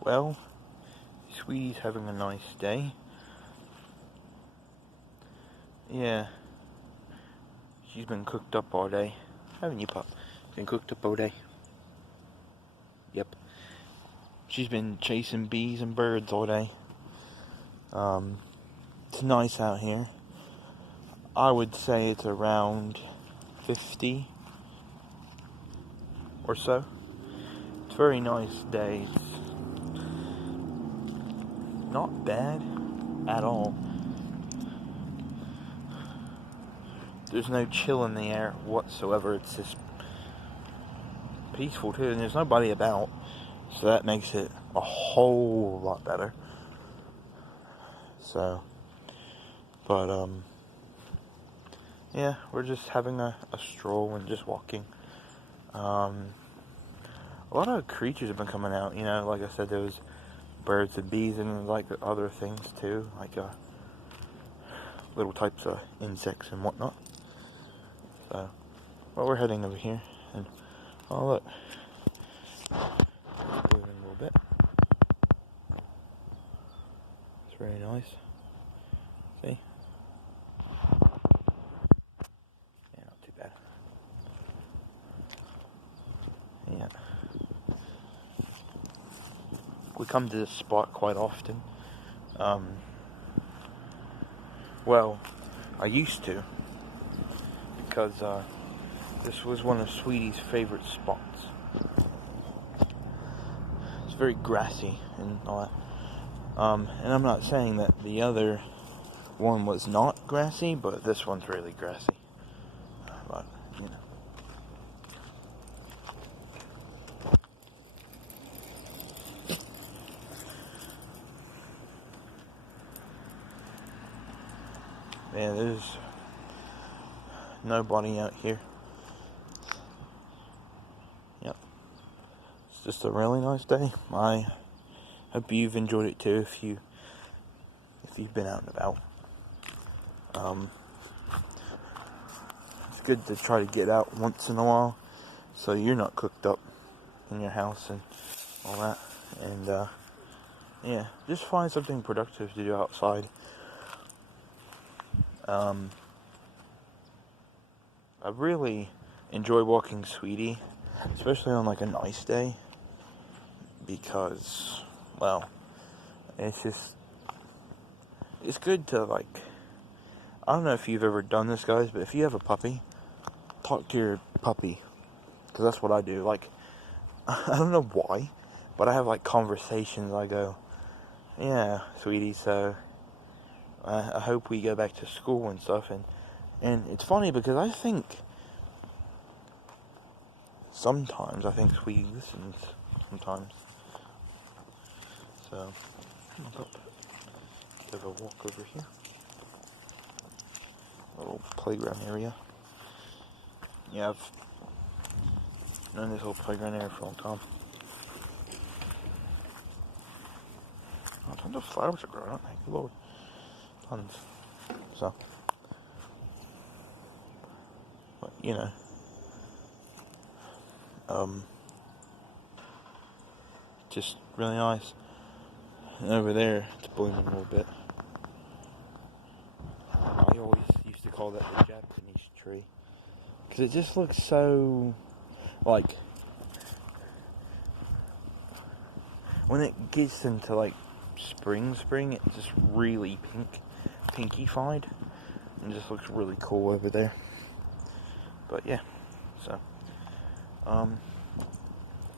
Well, Sweetie's having a nice day. Yeah. She's been cooked up all day. Haven't you, Pup? Been cooked up all day. Yep. She's been chasing bees and birds all day. It's nice out here. I would say it's around 50 or so. It's a very nice day. It's not bad at all. There's no chill in the air whatsoever. It's just peaceful too, and there's nobody about, so that makes it a whole lot better. So, but yeah, we're just having a stroll and just walking. A lot of creatures have been coming out, you know, like I said, there was birds and bees and like other things too, like little types of insects and whatnot. So, well, we're heading over here, and oh look, it's moving a little bit. It's very nice. See? Yeah, not too bad. Yeah. We come to this spot quite often. Well, I used to, because this was one of Sweetie's favorite spots. It's very grassy and all that. And I'm not saying that the other one was not grassy, but this one's really grassy. But, you know. Yeah, there's nobody out here. Yep. It's just a really nice day. I hope you've enjoyed it too if you've been out and about. It's good to try to get out once in a while so you're not cooked up in your house and all that. And yeah, just find something productive to do outside. I really enjoy walking Sweetie, especially on like a nice day, because, well, it's good to, like, I don't know if you've ever done this, guys, but if you have a puppy, talk to your puppy, because that's what I do. Like, I don't know why, but I have like conversations. I go, yeah, Sweetie, so I hope we go back to school and stuff. And it's funny because I think sometimes Sweetie listens sometimes. So, have a walk over here. A little playground area. Yeah, I've known this little playground area for a long time. Oh, tons of flowers are growing, aren't they? Good Lord. Tons. So, but, you know, just really nice. And over there, it's blooming a little bit. I always used to call that the Japanese tree, because it just looks so, like, when it gets into, like, spring, it's just really pinkified, and just looks really cool over there. But yeah, so,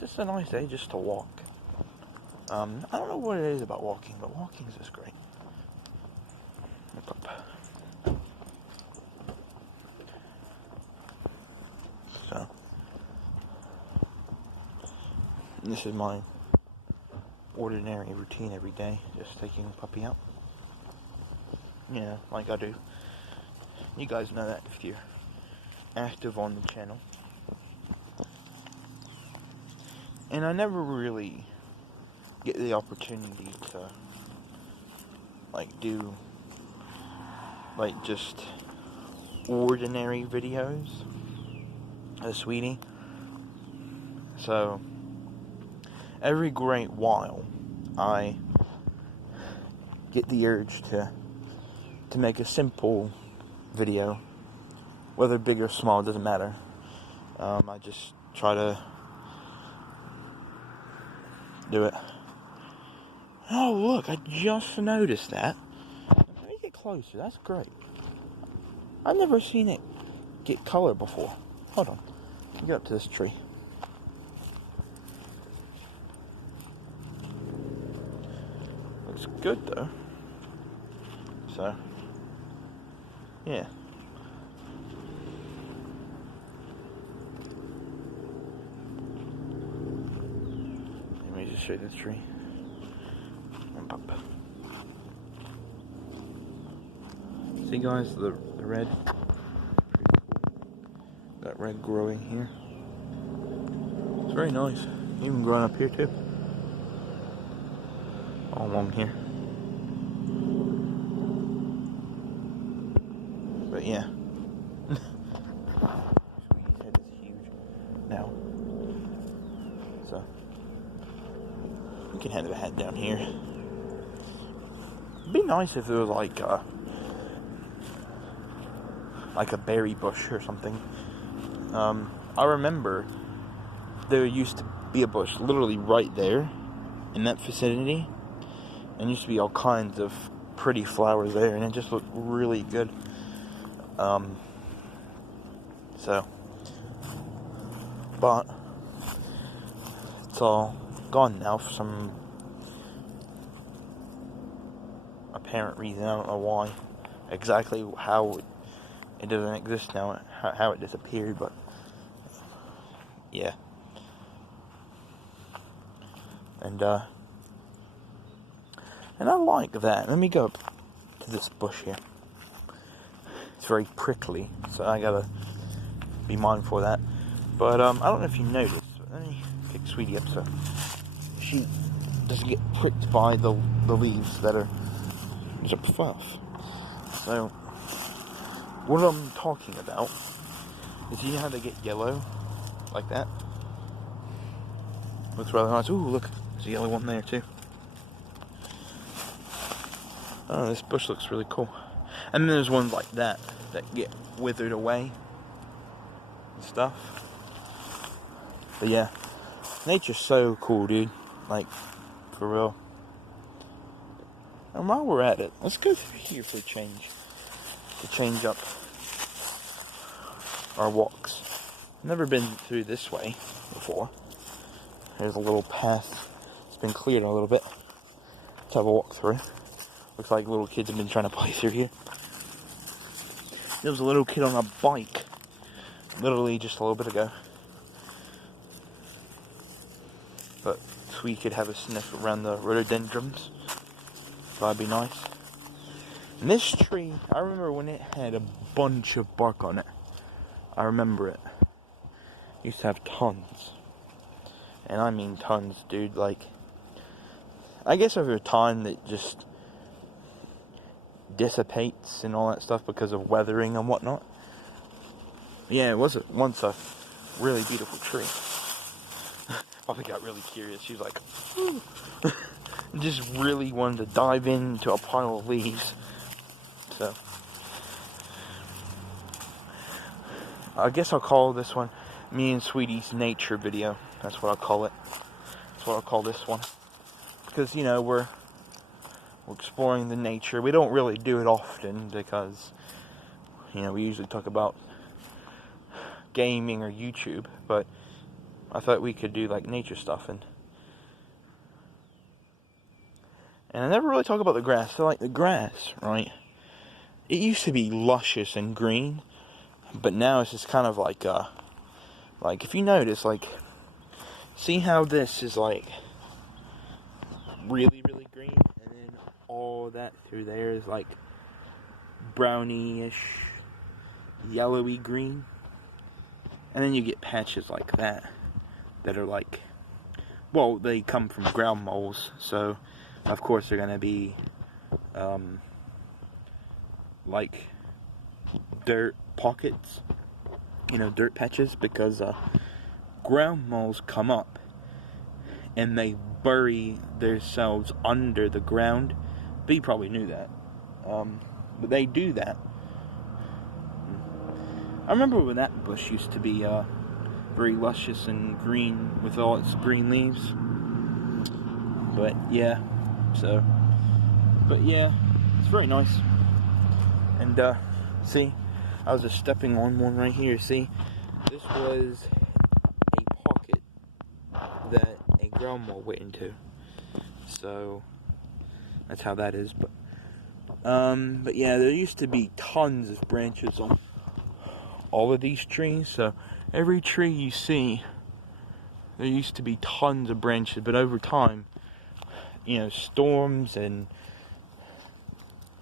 just a nice day just to walk. I don't know what it is about walking, but walking is just great. So, this is my ordinary routine every day, just taking the puppy out. Yeah, like I do. You guys know that if you're active on the channel. And I never really get the opportunity to, like, do, like, just ordinary videos of Sweetie. So, every great while, I get the urge to make a simple video, whether big or small, it doesn't matter. I just try to do it. Oh, look, I just noticed that. Let me get closer. That's great. I've never seen it get color before. Hold on. Let me get up to this tree. Looks good, though. So, yeah. Let me just show you this tree. Up. See, guys, the red. Pretty cool. Got red growing here. It's very nice. Even growing up here too. All along here. But yeah. Sweetie's head is huge now. So we can have the head down here. It'd be nice if there was like a berry bush or something. I remember there used to be a bush literally right there in that vicinity, and used to be all kinds of pretty flowers there, and it just looked really good. So, but it's all gone now for some apparent reason. I don't know why exactly how it doesn't exist now, how it disappeared, but yeah. And I like that. Let me go up to this bush here. It's very prickly, so I gotta be mindful of that. But I don't know if you noticed, but let me pick Sweetie up so she doesn't get pricked by the leaves that are just fluff. So what I'm talking about is, you know how they get yellow like that? Looks rather nice. Ooh, look, there's a yellow one there too. Oh, this bush looks really cool. And then there's ones like that get withered away and stuff. But yeah, nature's so cool, dude. Like, for real. And while we're at it, let's go through here for a change. To change up our walks. Never been through this way before. There's a little path. It's been cleared a little bit. Let's have a walk through. Looks like little kids have been trying to play through here. There was a little kid on a bike literally just a little bit ago. But we could have a sniff around the rhododendrons. That'd be nice. And this tree, I remember when it had a bunch of bark on it. I remember it. Used to have tons. And I mean tons, dude. Like, I guess over time that just dissipates and all that stuff because of weathering and whatnot. Yeah, it was once a really beautiful tree. Probably got really curious. She was like, just really wanted to dive into a pile of leaves. So, I guess I'll call this one me and Sweetie's nature video. That's what I'll call it. That's what I'll call this one. Because, you know, we're exploring the nature. We don't really do it often because, you know, we usually talk about gaming or YouTube. But I thought we could do, like, nature stuff. And I never really talk about the grass. So, like, the grass, right? It used to be luscious and green. But now it's just kind of like, if you notice, like, see how this is, like, really, really green, and then all that through there is, like, brownie-ish, yellowy green, and then you get patches like that are, like, well, they come from ground moles, so, of course, they're gonna be, like, dirt pockets, you know, dirt patches, because, ground moles come up and they bury themselves under the ground. But you probably knew that. But they do that. I remember when that bush used to be very luscious and green with all its green leaves. But yeah, it's very nice. And see, I was just stepping on one right here. See, this was a pocket that a ground mole went into. So that's how that is. But yeah, there used to be tons of branches on all of these trees. So every tree you see, there used to be tons of branches. But over time, you know, storms and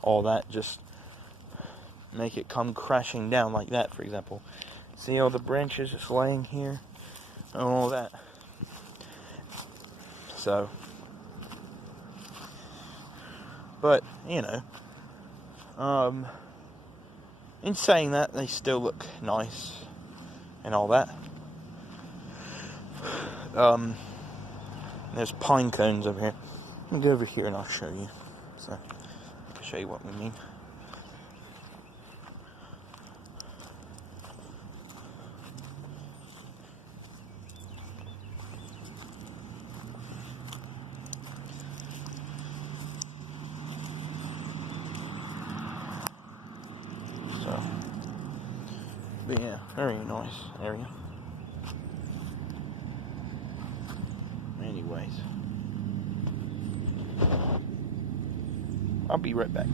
all that just make it come crashing down like that. For example, see all the branches just laying here and all that. So, but you know, in saying that, they still look nice and all that. There's pine cones over here. Let me go over here and I'll show you. So, I'll show you what we mean. So, but yeah, very nice area. Anyways, I'll be right back.